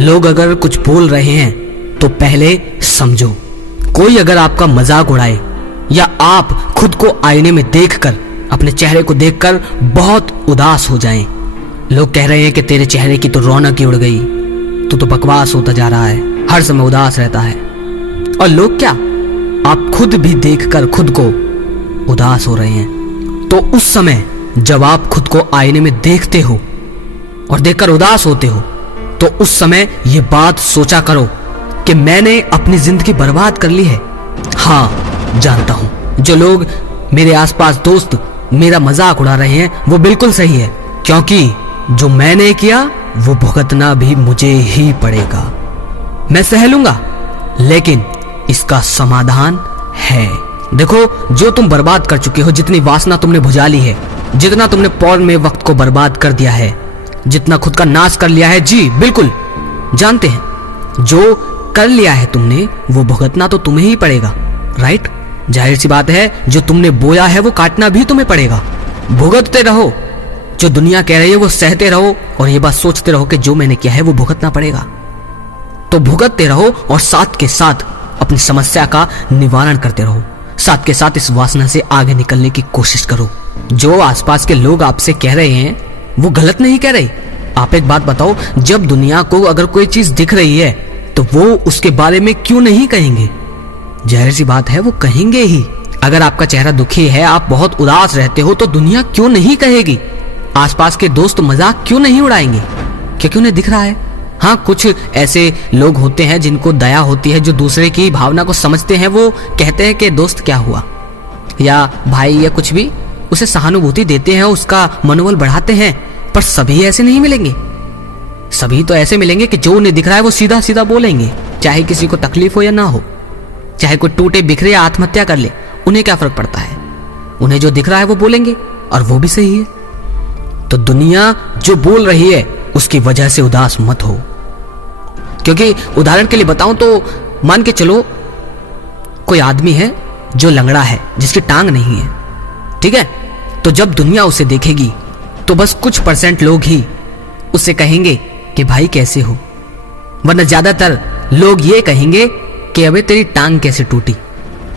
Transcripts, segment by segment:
लोग अगर कुछ बोल रहे हैं तो पहले समझो। कोई अगर आपका मजाक उड़ाए या आप खुद को आईने में देखकर अपने चेहरे को देखकर बहुत उदास हो जाएं, लोग कह रहे हैं कि तेरे चेहरे की तो रौनक ही उड़ गई, तू तो बकवास होता जा रहा है, हर समय उदास रहता है। और लोग क्या, आप खुद भी देखकर खुद को उदास हो रहे हैं। तो उस समय जब आप खुद को आईने में देखते हो और देखकर उदास होते हो, तो उस समय ये बात सोचा करो कि मैंने अपनी जिंदगी बर्बाद कर ली है। हाँ, जानता हूं जो लोग मेरे आसपास दोस्त मेरा मजाक उड़ा रहे हैं वो बिल्कुल सही है, क्योंकि जो मैंने किया वो भुगतना भी मुझे ही पड़ेगा। मैं सह लूंगा, लेकिन इसका समाधान है। देखो, जो तुम बर्बाद कर चुके हो, जितनी वासना तुमने बुझा ली है, जितना तुमने पॉर्न में वक्त को बर्बाद कर दिया है, जितना खुद का नाश कर लिया है, जी बिल्कुल जानते हैं जो कर लिया है तुमने वो भुगतना तो तुम्हें ही पड़ेगा, राइट? जाहिर सी बात है, जो तुमने बोया है वो काटना भी तुम्हें पड़ेगा। भुगतते रहो, जो दुनिया कह रही है वो सहते रहो, और ये बात सोचते रहो कि जो मैंने किया है वो भुगतना पड़ेगा। तो भुगतते रहो और साथ के साथ अपनी समस्या का निवारण करते रहो, साथ के साथ इस वासना से आगे निकलने की कोशिश करो। जो आसपास के लोग आपसे कह रहे हैं वो गलत नहीं कह रहे। आप एक बात बताओ, जब दुनिया को अगर कोई चीज दिख रही है तो वो उसके बारे में क्यों नहीं कहेंगे? जाहिर सी बात है वो कहेंगे ही। अगर आपका चेहरा दुखी है, आप बहुत उदास रहते हो, तो दुनिया क्यों नहीं कहेगी? आसपास के दोस्त मजाक क्यों नहीं उड़ाएंगे? क्योंकि उन्हें दिख रहा है। हाँ, कुछ ऐसे लोग होते हैं जिनको दया होती है, जो दूसरे की भावना को समझते हैं, वो कहते हैं कि दोस्त क्या हुआ, या भाई, या कुछ भी, उसे सहानुभूति देते हैं, उसका मनोबल बढ़ाते हैं। पर सभी ऐसे नहीं मिलेंगे। सभी तो ऐसे मिलेंगे कि जो उन्हें दिख रहा है वो सीधा सीधा बोलेंगे, चाहे किसी को तकलीफ हो या ना हो, चाहे कोई टूटे बिखरे या आत्महत्या कर ले, उन्हें क्या फर्क पड़ता है? उन्हें जो दिख रहा है वो बोलेंगे, और वो भी सही है। तो दुनिया जो बोल रही है उसकी वजह से उदास मत हो। क्योंकि उदाहरण के लिए बताऊं तो मान के चलो कोई आदमी है जो लंगड़ा है, जिसकी टांग नहीं है, ठीक है? तो जब दुनिया उसे देखेगी तो बस कुछ % लोग ही उससे कहेंगे कि भाई कैसे हो, वरना ज्यादातर लोग ये कहेंगे कि अबे तेरी टांग कैसे टूटी,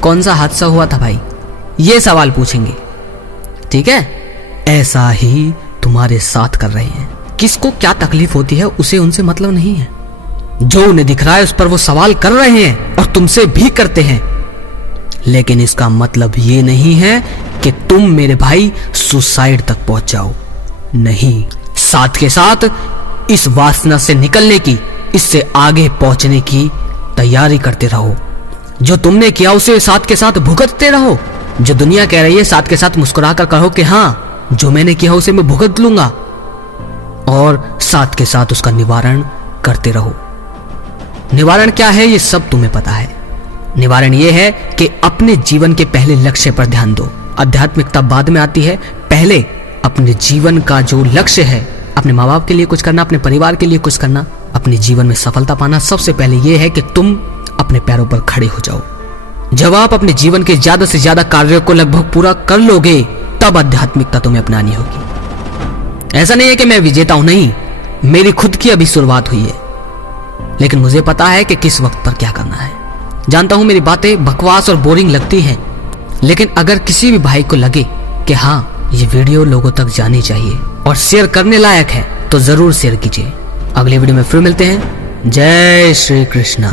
कौन सा हादसा हुआ था भाई, ये सवाल पूछेंगे, ठीक है? ऐसा ही तुम्हारे साथ कर रहे हैं। किसको क्या तकलीफ होती है उसे उनसे मतलब नहीं है। जो उन्हें दिख रहा है उस पर वो सवाल कर रहे हैं, और तुमसे भी करते हैं, लेकिन इसका मतलब ये नहीं है कि तुम मेरे भाई सुसाइड तक पहुंच जाओ। नहीं, साथ के साथ इस वासना से निकलने की, इससे आगे पहुंचने की तैयारी करते रहो। जो तुमने किया उसे साथ के साथ भुगतते रहो। जो दुनिया कह रही है साथ के साथ मुस्कुरा कर कहो कि हाँ, जो मैंने किया उसे मैं भुगत लूंगा, और साथ के साथ उसका निवारण करते रहो। निवारण क्या है ये सब तुम्हें पता है। निवारण ये है कि अपने जीवन के पहले लक्ष्य पर ध्यान दो। आध्यात्मिकता बाद में आती है, पहले अपने जीवन का जो लक्ष्य है, अपने माँ बाप के लिए कुछ करना, अपने परिवार के लिए कुछ करना, अपने जीवन में सफलता पाना, सबसे पहले यह है कि तुम अपने पैरों पर खड़े हो जाओ। जब आप अपने जीवन के ज्यादा से ज्यादा कार्यों को लगभग पूरा कर लोगे, तब आध्यात्मिकता तुम्हें अपनानी होगी। ऐसा नहीं है कि मैं विजेता हूं, नहीं, मेरी खुद की अभी शुरुआत हुई है, लेकिन मुझे पता है कि किस वक्त पर क्या करना है। जानता हूं मेरी बातें बकवास और बोरिंग लगती हैं, लेकिन अगर किसी भी भाई को लगे कि हाँ, ये वीडियो लोगों तक जानी चाहिए और शेयर करने लायक है, तो जरूर शेयर कीजिए। अगले वीडियो में फिर मिलते हैं। जय श्री कृष्णा।